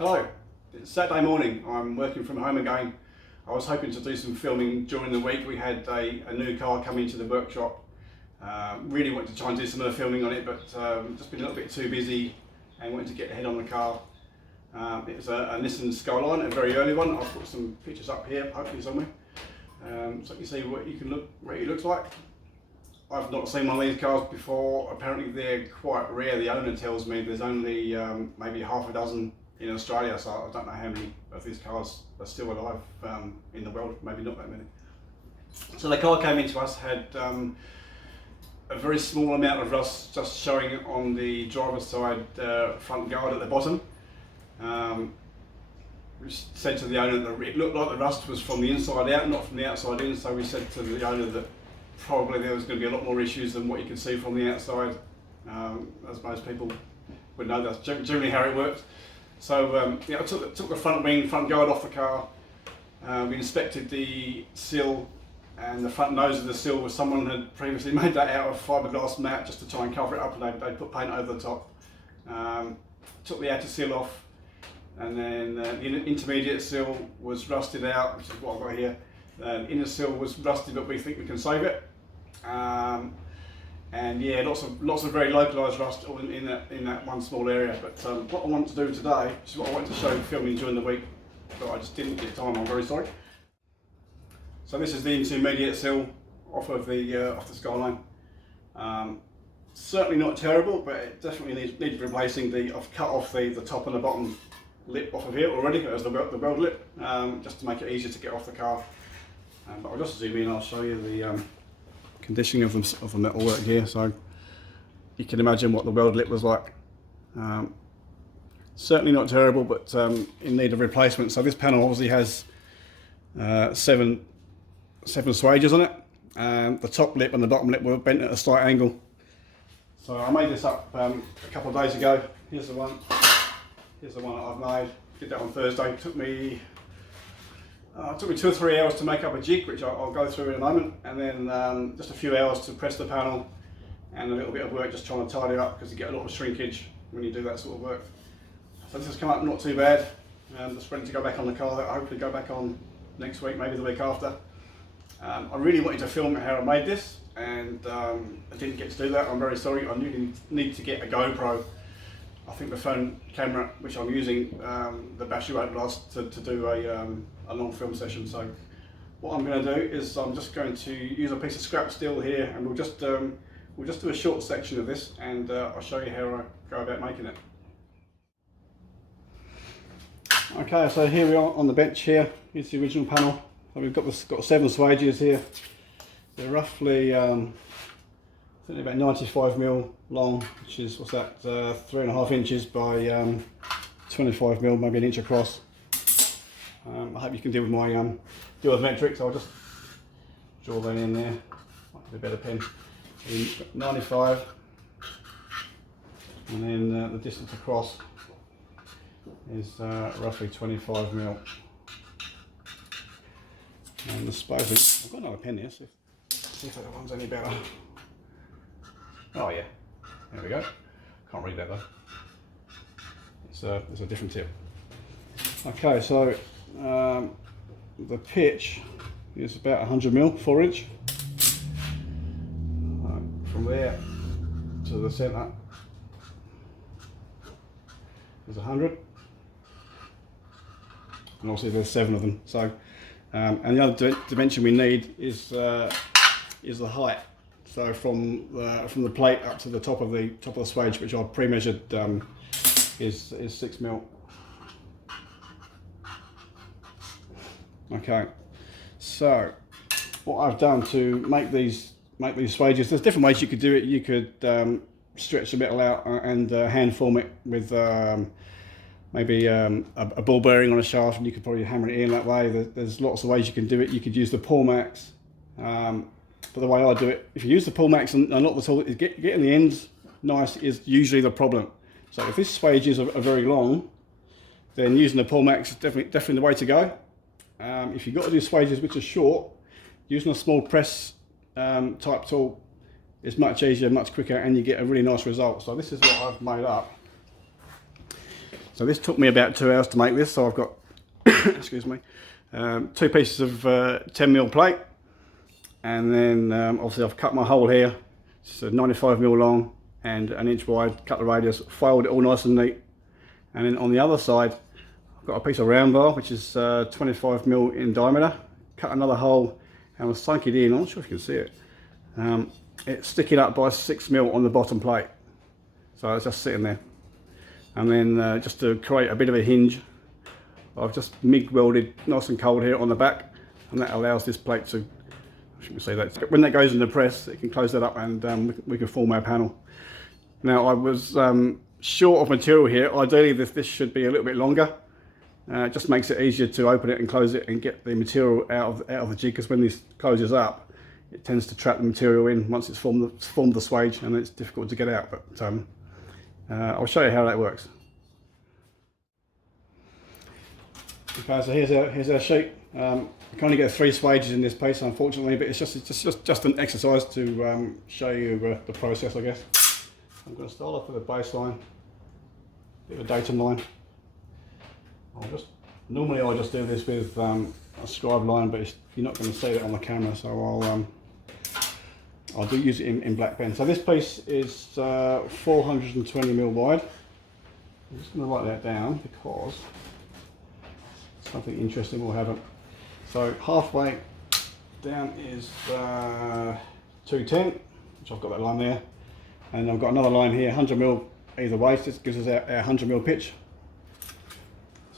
Hello, it's Saturday morning. I'm working from home again. I was hoping to do some filming during the week. We had a new car come into the workshop. Really wanted to try and do some of the filming on it, but just been a little bit too busy and wanted to get ahead on the car. It was a Nissan Skyline, a very early one. I'll put some pictures up here, hopefully somewhere, so you can see what it looks like. I've not seen one of these cars before. Apparently they're quite rare. The owner tells me there's only maybe half a dozen in Australia, so I don't know how many of these cars are still alive in the world, maybe not that many. So the car came into us, had a very small amount of rust just showing on the driver's side front guard at the bottom. We said to the owner that it looked like the rust was from the inside out, not from the outside in, so we said to the owner that probably there was going to be a lot more issues than what you can see from the outside, as most people would know. That's generally how it works. So yeah, I took the front wing, front guard off the car. We inspected the sill, and the front nose of the sill was someone had previously made that out of fiberglass mat just to try and cover it up, and they put paint over the top. Took the outer sill off, and then the intermediate sill was rusted out, which is what I've got here. The inner sill was rusty, but we think we can save it. And yeah, lots of very localised rust in that one small area. But what I want to do today, which is what I wanted to show filming during the week, but I just didn't get time. I'm very sorry. So this is the intermediate sill off of the Skyline. Certainly not terrible, but it definitely needs replacing. I've cut off the top and the bottom lip off of here already as the weld lip, just to make it easier to get off the car. But I'll just zoom in. I'll show you the conditioning of the metalwork here, so you can imagine what the weld lip was like. Certainly not terrible, but in need of replacement. So this panel obviously has seven swages on it. The top lip and the bottom lip were bent at a slight angle. So I made this up a couple of days ago. Here's the one that I've made. Did that on Thursday. It took me 2 or 3 hours to make up a jig, which I'll go through in a moment, and then just a few hours to press the panel, and a little bit of work just trying to tidy it up, because you get a lot of shrinkage when you do that sort of work. So this has come up not too bad. Just ready to go back on the car. I'll hopefully go back on next week, maybe the week after. I really wanted to film how I made this, and I didn't get to do that. I'm very sorry. I need to get a GoPro. I think the phone camera which I'm using, the battery won't last to do a long film session. So what I'm going to do is I'm just going to use a piece of scrap steel here, and we'll just do a short section of this, and I'll show you how I go about making it. Okay, so here we are on the bench here. Here's the original panel. So we've got 7 swages here. They're roughly I think about 95mm long, which is, what's that, 3.5 inches by 25mm, maybe an inch across. I hope you can deal with my deal with metrics. I'll just draw that in there. Might be a better pen. 95, and then the distance across is roughly 25mm. And the spacing, I've got another pen here, so see if that one's any better. Oh yeah, there we go. Can't read that though. It's a different tip. Okay, so the pitch is about 100mm, 4 inch. From there to the centre is 100, and obviously there's 7 of them. So, and the other dimension we need is the height. So from the plate up to the top of the swage, which I've pre-measured, is 6mm. Okay, so what I've done to make these swages, there's different ways you could do it. You could stretch the metal out and hand form it with maybe a ball bearing on a shaft, and you could probably hammer it in that way. There's lots of ways you can do it. You could use the pullmax. But the way I do it, if you use the pullmax and not the tool, getting the ends nice is usually the problem. So if this swages are very long, then using the pullmax is definitely the way to go. If you've got to do swages which are short, using a small press type tool is much easier, much quicker, and you get a really nice result. So this is what I've made up. So this took me about 2 hours to make this. So I've got, excuse me, 2 pieces of 10mm plate, and then obviously I've cut my hole here. It's 95mm long and 1 inch wide, cut the radius, filed it all nice and neat. And then on the other side, I've got a piece of round bar, which is 25mm in diameter, cut another hole and I'll sunk it in. I'm not sure if you can see it. It's sticking up by 6mm on the bottom plate. So it's just sitting there. And then just to create a bit of a hinge, I've just MIG welded nice and cold here on the back, and that allows this plate to, I shouldn't say that, when that goes in the press, it can close that up and we can form our panel. Now I was short of material here. Ideally this should be a little bit longer. It just makes it easier to open it and close it and get the material out of the jig, because when this closes up, it tends to trap the material in once it's formed the swage, and it's difficult to get out. But I'll show you how that works. Okay, so here's our sheet. You can only get 3 swages in this piece, unfortunately, but it's just an exercise to show you the process, I guess. I'm going to start off with a baseline, bit of a datum line. Normally I just do this with a scribe line, but you're not going to see it on the camera, so I'll do use it in black pen. So this piece is 420mm wide. I'm just going to write that down because something interesting will happen. So halfway down is 210, which I've got that line there, and I've got another line here, 100mm either way. So this gives us our 100mm pitch.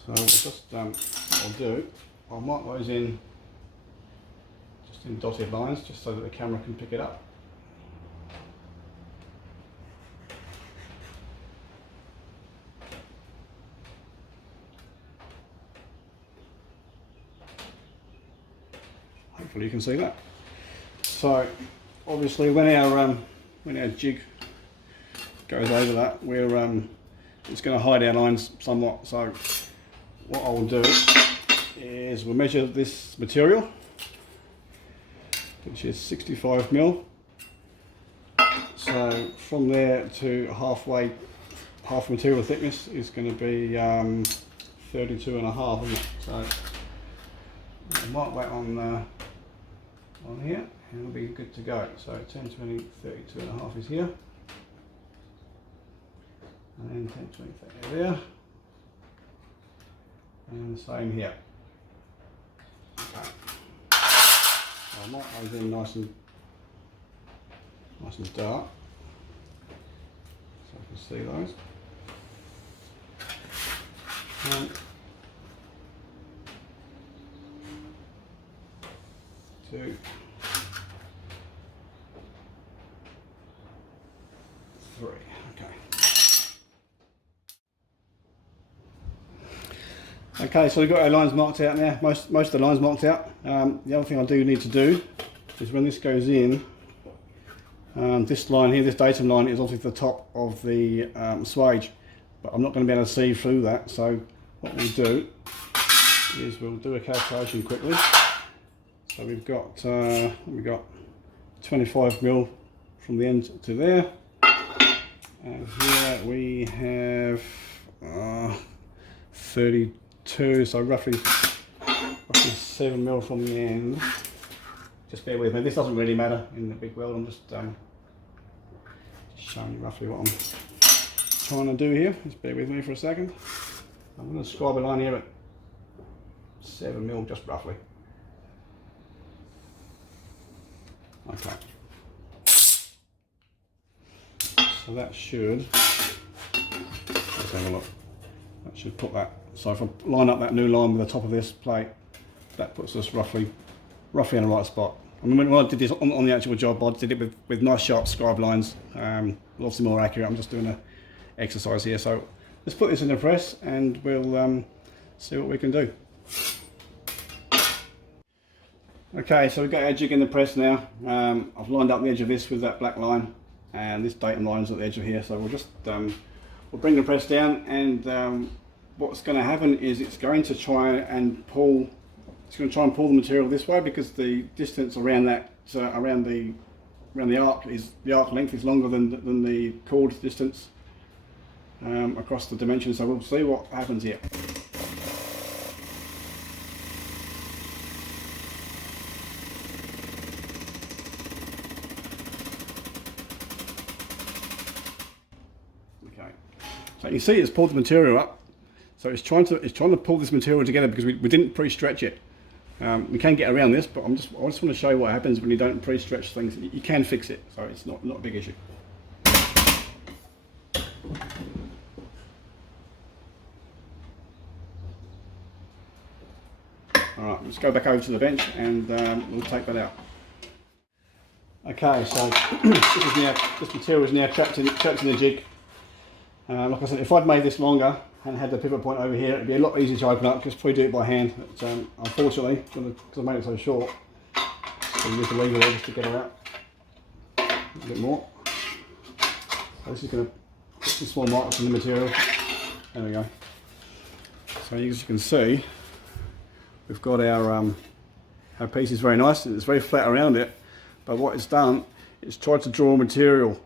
So I'll mark those in just in dotted lines, just so that the camera can pick it up. Hopefully you can see that. So obviously when our jig goes over that, it's going to hide our lines somewhat. So what I'll do is we'll measure this material, which is 65mm. So from there to half material thickness is going to be 32.5, isn't it? So I'll mark that on here, and it'll be good to go. So 10, 20, 32.5 is here, and then 10, 20, 30 there. And the same here. Okay. I'll mark those in nice and dark, so I can see those. 1, 2, 3. Okay. Okay, so we've got our lines marked out now. Most of the lines marked out. The other thing I do need to do is when this goes in, this line here, this datum line, is obviously the top of the swage, but I'm not going to be able to see through that. So what we'll do is we'll do a calculation quickly. So we've got 25mm from the end to there, and here we have 32, so roughly 7mm from the end. Just bear with me, this doesn't really matter in the big weld. I'm just showing you roughly what I'm trying to do here. Just bear with me for a second. I'm going to scribe a line here at 7mm, just roughly. Okay. So that should, let's have a look. That should put that. So if I line up that new line with the top of this plate, that puts us roughly in the right spot. I mean, when I did this on the actual job, I did it with nice sharp scribe lines, obviously more accurate. I'm just doing an exercise here. So let's put this in the press and we'll see what we can do. Okay, so we've got our jig in the press now. I've lined up the edge of this with that black line, and this datum line's at the edge of here. So we'll just we'll bring the press down, and what's going to happen is it's going to try and pull. It's going to try and pull the material this way, because the distance around that around the arc length is longer than the chord distance. across the dimensions, so we'll see what happens here. Okay, so you see it's pulled the material up. So it's trying to pull this material together because we didn't pre-stretch it. We can get around this, but I just want to show you what happens when you don't pre-stretch things. You can fix it, so it's not a big issue. Alright, let's go back over to the bench and we'll take that out. Okay, so this material is now trapped in the jig. Like I said, if I'd made this longer and had the pivot point over here, it'd be a lot easier to open up, just probably do it by hand. But unfortunately, because I made it so short, so you use the lever there just to get her out a bit more. So this is going to put some small marks in the material. There we go. So as you can see, we've got our piece is very nice. It's very flat around it, but what it's done, it's tried to draw material.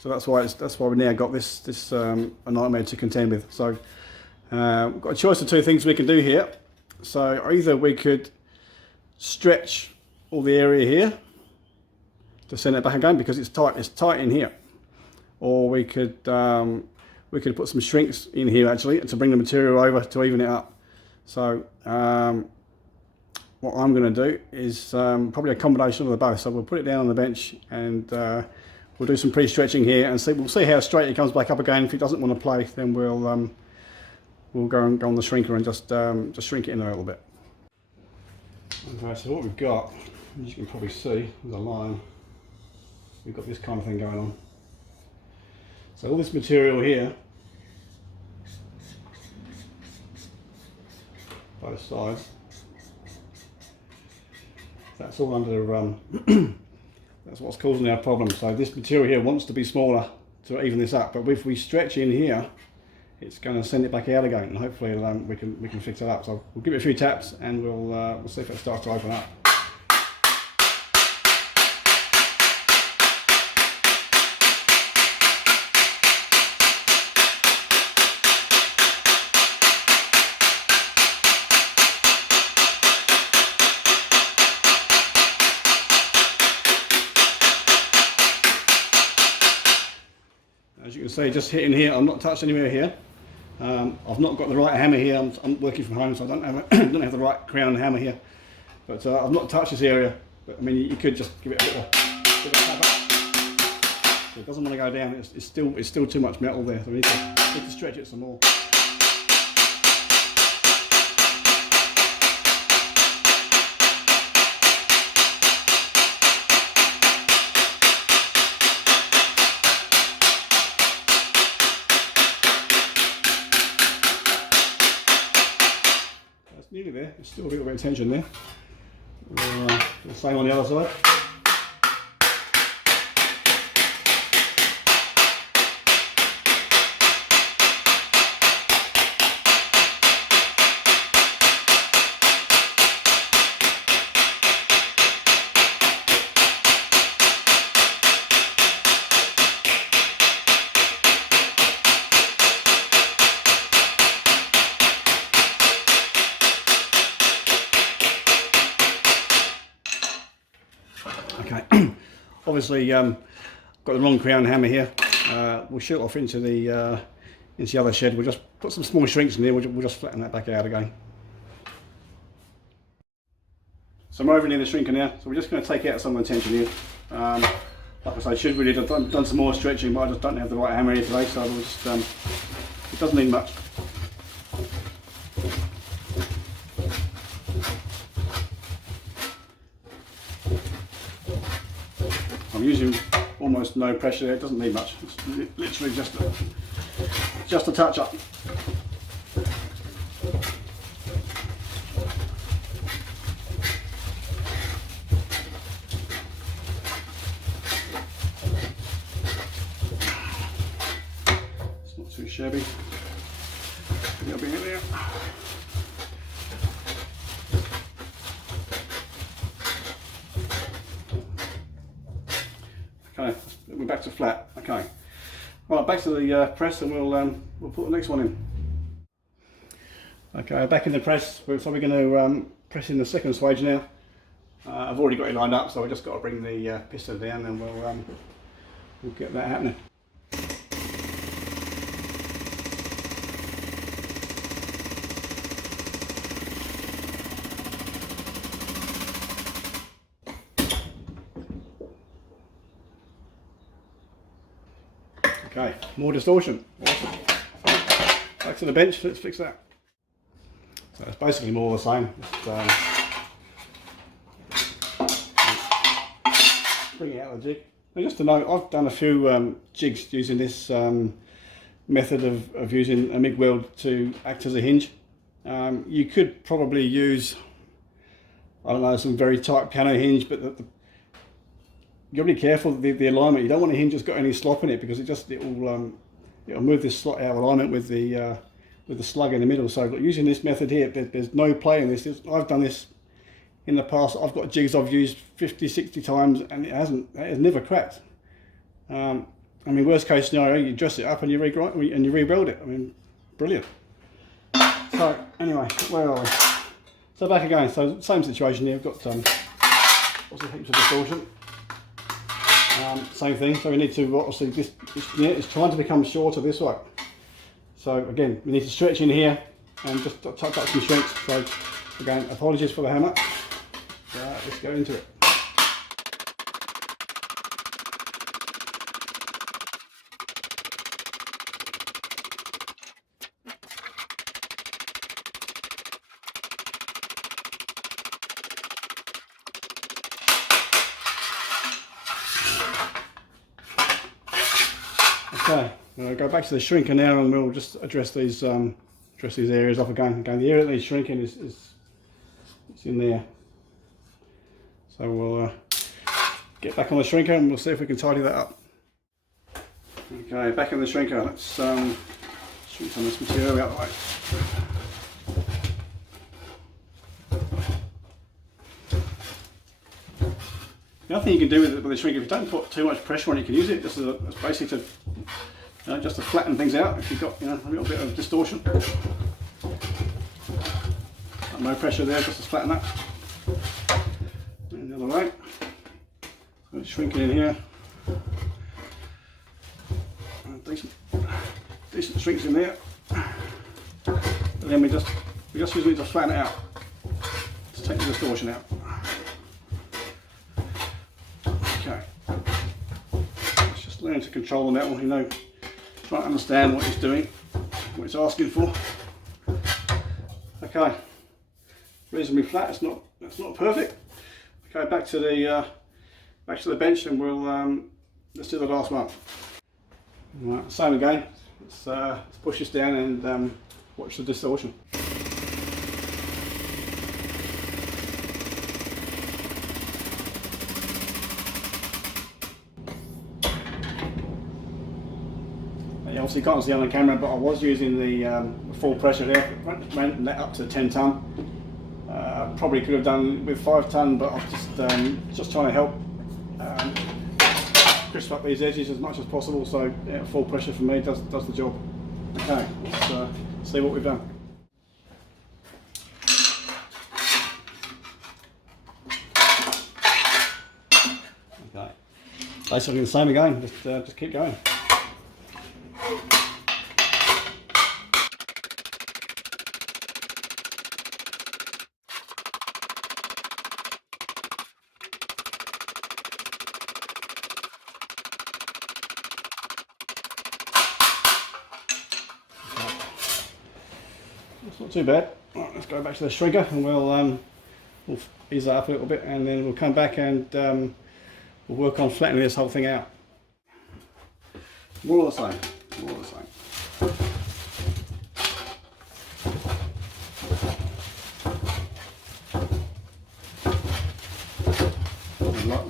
So that's why we now got this a nightmare to contend with. So we've got a choice of two things we can do here. So either we could stretch all the area here to send it back again because it's tight in here, or we could put some shrinks in here actually to bring the material over to even it up. So what I'm going to do is probably a combination of the both. So we'll put it down on the bench and we'll do some pre-stretching here and we'll see how straight it comes back up again. If it doesn't want to play, then we'll go on the shrinker and just shrink it in there a little bit. Okay, so what we've got, as you can probably see, there's a line. We've got this kind of thing going on. So all this material here, both sides, that's all under that's what's causing our problem. So this material here wants to be smaller to even this up, but if we stretch in here, it's going to send it back out again, and hopefully we can fix it up. So we'll give it a few taps and we'll see if it starts to open up. As you can see, just hitting here, I'm not touched anywhere here. I've not got the right hammer here. I'm working from home, so I don't have the right crown hammer here. But I've not touched this area. But I mean, you could just give it a bit of a tap up. So it doesn't want to go down. It's still too much metal there. So we need to stretch it some more. Nearly there, there's still a little bit of tension there. The same on the other side. Okay, obviously got the wrong crown hammer here. We'll shoot off into the other shed. We'll just put some small shrinks in there. We'll just flatten that back out again. So I'm over near the shrinker now. So we're just going to take out some of the tension here. Like I say, should really have done some more stretching, but I just don't have the right hammer here today. So we'll just it doesn't need much. I'm using almost no pressure there, it doesn't need much. It's literally just a touch up. It's not too shabby. A little bit in there. Okay, we're back to flat. Okay, Right, back to the press, and we'll put the next one in. Okay, back in the press. So we're going to press in the second swage now. I've already got it lined up, so I've just got to bring the piston down, and we'll get that happening. Okay, more distortion. Awesome. Back to the bench, let's fix that. So it's basically more the same. Just bring it out of the jig. Now just to note, I've done a few jigs using this method of using a MIG weld to act as a hinge. You could probably use, I don't know, some very tight piano hinge, but you got to be careful the alignment. You don't want a hinge that's got any slop in it, because it'll move this slot out of alignment with the slug in the middle. So using this method here, there's no play in this. I've done this in the past. I've got jigs I've used 50, 60 times, and it has never cracked. I mean, worst case scenario, you dress it up and you rebuild it. I mean, brilliant. So anyway, where are we? So back again. So same situation here. We've got obviously heaps of distortion. Same thing. So we need to obviously it's trying to become shorter this way. So again, we need to stretch in here and just touch up some shrinks. So again, apologies for the hammer. Let's go into it. Okay, we'll go back to the shrinker now, and we'll just address these areas off again. Again, the area that needs shrinking is in there. So we'll get back on the shrinker and we'll see if we can tidy that up. Okay, back in the shrinker. Let's shrink some of this material out of the way. The other thing you can do with the shrinker, if you don't put too much pressure on it, you can use it just as basically to just to flatten things out if you've got a little bit of distortion. No pressure there, just to flatten that. And the other way. So shrink it in here. Decent shrinks in there. And then we just use it to flatten it out. Just take the distortion out. Okay. Let's just learn to control the metal, try to understand what it's doing, what it's asking for. Okay. Reasonably flat. It's not perfect. Okay, back to the bench, and let's do the last one. Right, same again. Let's push this down and watch the distortion. You obviously can't see on the camera, but I was using the full pressure there. Ran that up to 10 ton. Probably could have done with 5 ton, but I'm just trying to help crisp up these edges as much as possible. So yeah, full pressure for me does the job. Okay, let's see what we've done. Okay, basically the same again. Just keep going. It's not too bad. Right, let's go back to the shrinker, and we'll ease that up a little bit, and then we'll come back and we'll work on flattening this whole thing out. More of the same. More of the same.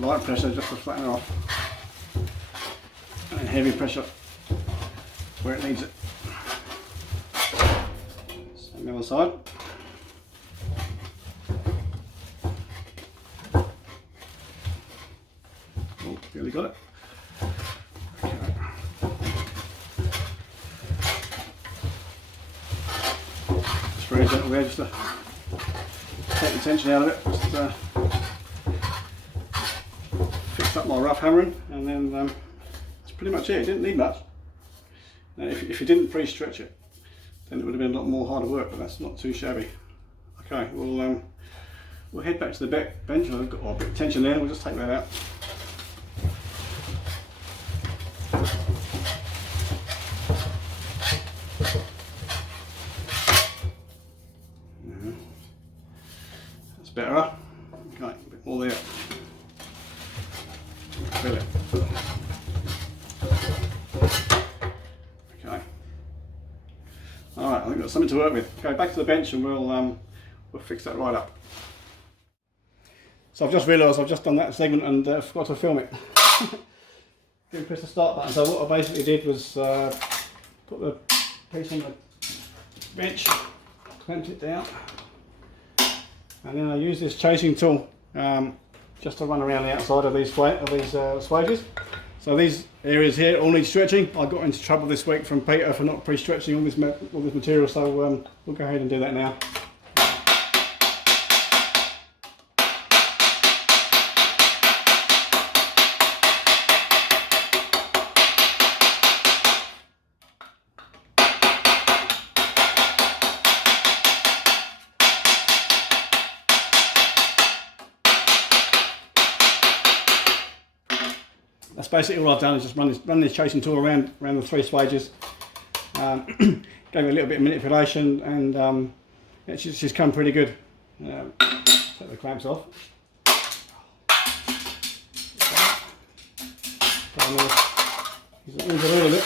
Light pressure just to flatten it off, and heavy pressure where it needs it. On the other side. Oh, nearly got it. Okay. very gentle there, just to take the tension out of it. Just fix up my rough hammering, and then that's pretty much it. It didn't need much. Now, if you didn't pre-stretch it, then it would have been a lot more harder work, but that's not too shabby. Okay, we'll head back to the bench. I've got a bit of tension there, we'll just take that out. That's better. Okay, a bit more there. Fill it. Okay. Alright, I think we've got something to work with. Okay, back to the bench and we'll fix that right up. So I've just realised I've just done that segment and forgot to film it. Didn't press the start button. So what I basically did was put the piece on the bench, clamped it down, and then I used this chasing tool just to run around the outside of these swages. So these areas here all need stretching. I got into trouble this week from Peter for not pre-stretching all this material, so we'll go ahead and do that now. That's basically all I've done, is just run this chasing tool around the 3 swages. Gave it a little bit of manipulation, and she's come pretty good. Take the clamps off. Use a little bit.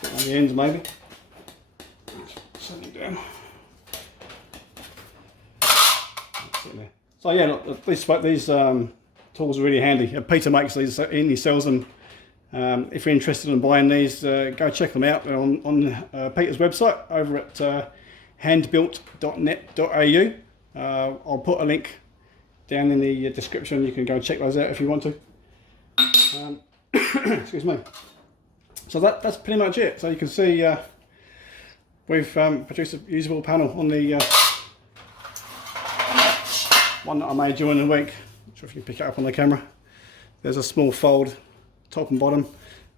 Put on the ends maybe. Set it down. So yeah, look, these tools are really handy. Peter makes these, and he sells them. If you're interested in buying these, go check them out on Peter's website over at handbuilt.net.au. I'll put a link down in the description. You can go check those out if you want to. Excuse me. So that's pretty much it. So you can see we've produced a usable panel on the one that I made during the week. Not sure if you can pick it up on the camera. There's a small fold top and bottom,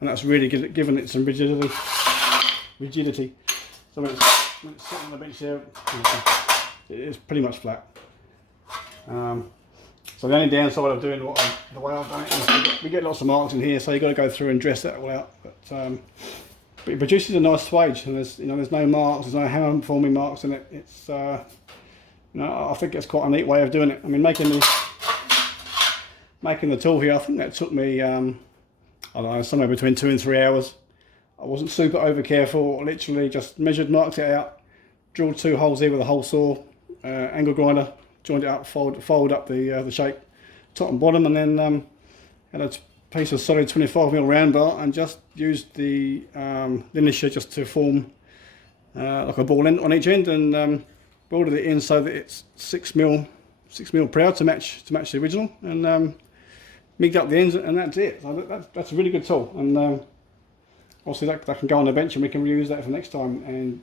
and that's really given it some rigidity. So when it's sitting on the bench there, it is pretty much flat. So the only downside of doing the way I've done it is we get lots of marks in here, so you've got to go through and dress that all out. But it produces a nice swage, and there's no marks, there's no hammer forming marks in it. It's I think it's quite a neat way of doing it. I mean, making the tool here, I think that took me, I don't know, somewhere between 2 and 3 hours. I wasn't super over careful, literally just measured, marked it out, drilled 2 holes here with a hole saw, angle grinder, joined it up, fold up the shape, top and bottom, and then had a piece of solid 25mm round bar and just used the linisher just to form like a ball end on each end, and welded it in so that it's 6mm proud to match the original, and migged up the ends, and that's it. So that's a really good tool, and obviously that can go on the bench and we can reuse that for next time, and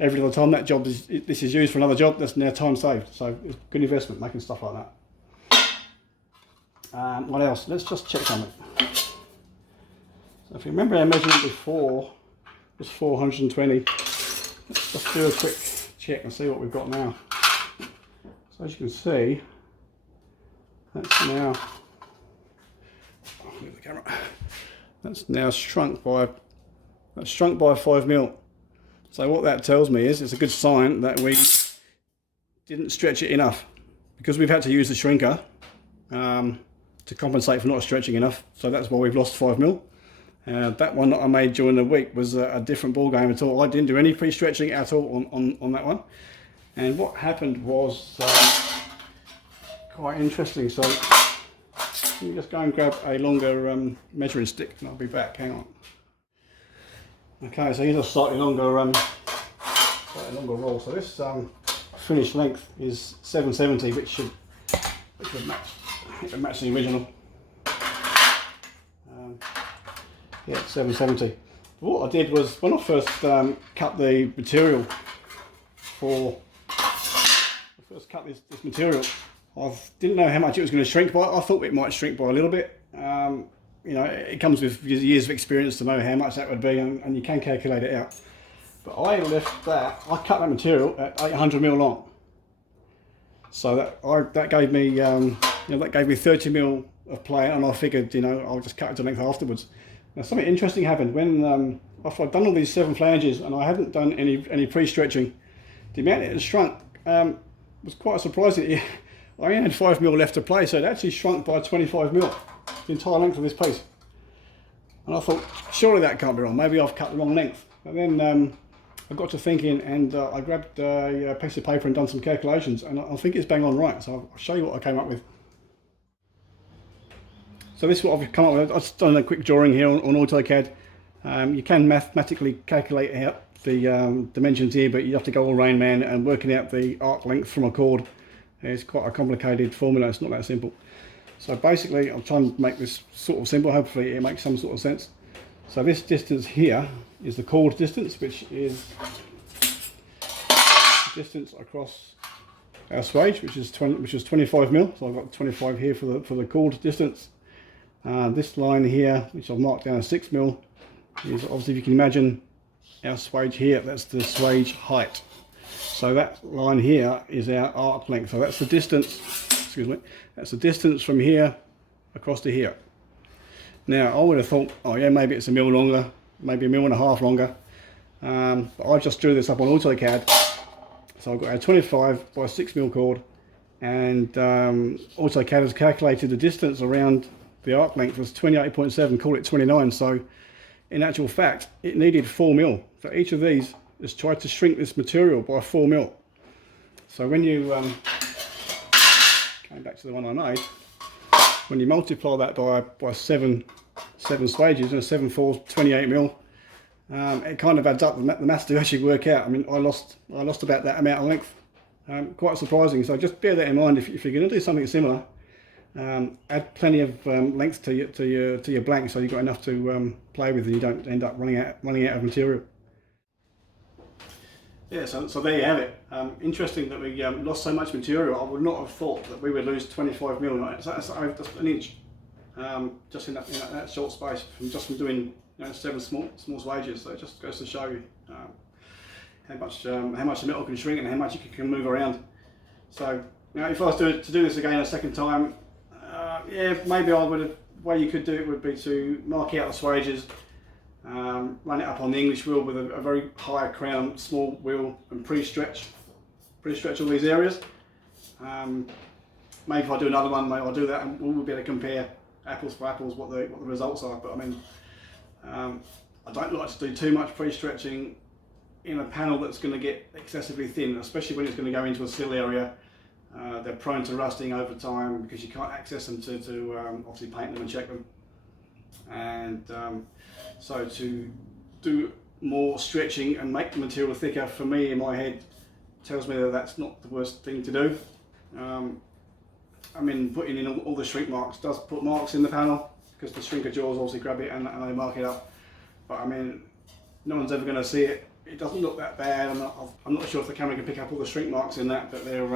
every other time this is used for another job, that's now time saved. So it's a good investment making stuff like that. What else? Let's just check something. So if you remember our measurement before was 420. Let's just do a quick check and see what we've got now. So as you can see, that's now, move the camera, that's now shrunk by 5mm. So what that tells me is it's a good sign that we didn't stretch it enough, because we've had to use the shrinker to compensate for not stretching enough. So that's why we've lost 5mm. That one that I made during the week was a different ball game at all. I didn't do any pre-stretching at all on that one. And what happened was quite interesting. So you just go and grab a longer measuring stick, and I'll be back. Hang on. Okay, so here's a slightly longer roll. So this finished length is 770, which should match the original. Yeah, 770. What I did was, when I first cut the material this material, I didn't know how much it was going to shrink by. I thought it might shrink by a little bit. You know, it comes with years of experience to know how much that would be, and you can calculate it out. But I cut that material at 800mm long. So that gave me, you know, that gave me 30mm of play, and I figured, you know, I'll just cut it to length afterwards. Now, something interesting happened when after I'd done all these 7 flanges and I hadn't done any pre-stretching. The amount it had shrunk was quite surprising. I only had 5mm left to play, so it actually shrunk by 25mm, the entire length of this piece. And I thought, surely that can't be wrong. Maybe I've cut the wrong length. And then I got to thinking, and I grabbed a piece of paper and done some calculations, and I think it's bang on right. So I'll show you what I came up with. So this is what I've come up with. I've just done a quick drawing here on AutoCAD. You can mathematically calculate out the dimensions here, but you have to go all Rain Man and working out the arc length from a chord. It's quite a complicated formula. It's not that simple. So basically, I'm trying to make this sort of simple. Hopefully it makes some sort of sense. So this distance here is the chord distance, which is the distance across our swage, which is 25mm. So I've got 25 here for the chord distance. This line here, which I've marked down as 6mm, is obviously, if you can imagine, our swage here. That's the swage height. So that line here is our arc length. So that's the distance. Excuse me. That's the distance from here across to here. Now, I would have thought, oh yeah, maybe it's 1mm longer, maybe 1.5 mm longer. But I just drew this up on AutoCAD. So I've got a 25 by 6mm chord, and AutoCAD has calculated the distance around the arc length was 28.7, call it 29. So in actual fact, it needed 4mm. So each of these has tried to shrink this material by 4mm. So when you, going back to the one I made, when you multiply that by 7 swages, and 7 4s, 28mm, it kind of adds up. The maths do actually work out. I mean, I lost about that amount of length. Quite surprising. So just bear that in mind if you're going to do something similar. Add plenty of length to your blank, so you've got enough to play with, and you don't end up running out of material. Yeah, so there you have it. Interesting that we lost so much material. I would not have thought that we would lose 25mm. That's an inch, just in that short space, from doing, you know, 7 small swages. So it just goes to show you how much the metal can shrink and how much it can move around. So, you know, if I was to do this again a second time, yeah, maybe I would have. The way you could do it would be to mark out the swages, run it up on the English wheel with a very high crown, small wheel, and pre-stretch all these areas. Maybe if I do another one, maybe I'll do that, and we'll be able to compare apples for apples what the results are. But I mean, I don't like to do too much pre-stretching in a panel that's going to get excessively thin, especially when it's going to go into a sill area. They're prone to rusting over time because you can't access them to obviously paint them and check them. And so to do more stretching and make the material thicker, for me in my head, tells me that that's not the worst thing to do. I mean, putting in all the shrink marks does put marks in the panel, because the shrinker jaws obviously grab it and they mark it up. But I mean, no one's ever going to see it. It doesn't look that bad. I'm not sure if the camera can pick up all the shrink marks in that, but they're,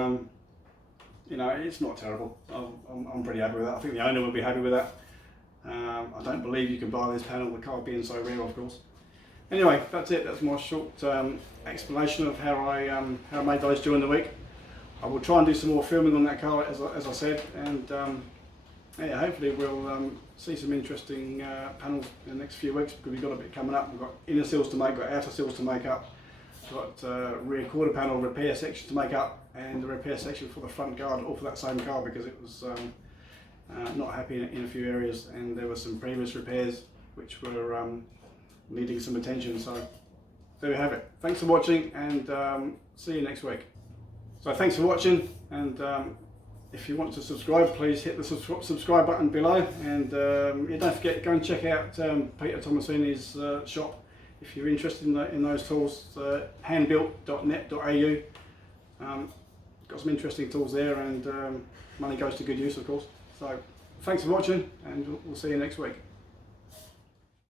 you know, it's not terrible. I'm pretty happy with that. I think the owner will be happy with that. I don't believe you can buy this panel, the car being so rare, of course. Anyway, that's it. That's my short explanation of how I made those during the week. I will try and do some more filming on that car, as I said, and yeah, hopefully we'll see some interesting panels in the next few weeks, because we've got a bit coming up. We've got inner sills to make, got outer sills to make up, got rear quarter panel repair section to make up, and the repair section for the front guard, all for that same car, because it was not happy in a few areas, and there were some previous repairs which were needing some attention. So there we have it. Thanks for watching, and see you next week. So thanks for watching, and if you want to subscribe, please hit the subscribe button below, and yeah, don't forget, go and check out Peter Tomasini's shop if you're interested in those tools. handbuilt.net.au. Got some interesting tools there, and money goes to good use, of course. So thanks for watching, and we'll see you next week.